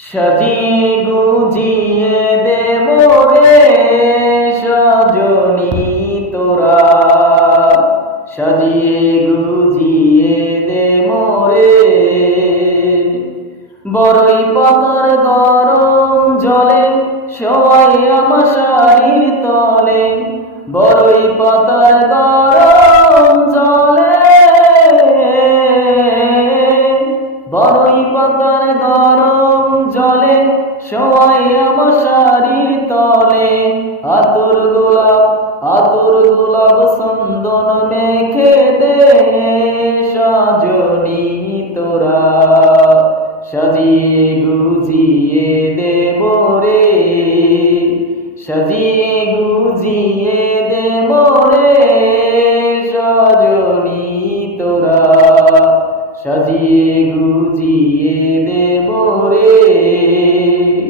সাজিয়ে গুজিয়ে দেব রে সজনী তোরা, সাজিয়ে গুজিয়ে দেব রে। বড়ই পাতার গরম জলে সবাই আমার শাড়ির তলে, বড়ই পাতার গরম জলে, বড়ই পাতার গরম জলে সবাই আমার শাড়ির তলে। আতর গোলাপ চন্দন মেখে দে সজনী তোরা, সাজিয়ে গুজিয়ে দেব রে, সাজিয়ে গুজিয়ে দেব রে সজনী তোরা, সাজিয়ে গুজিয়ে দেব রে।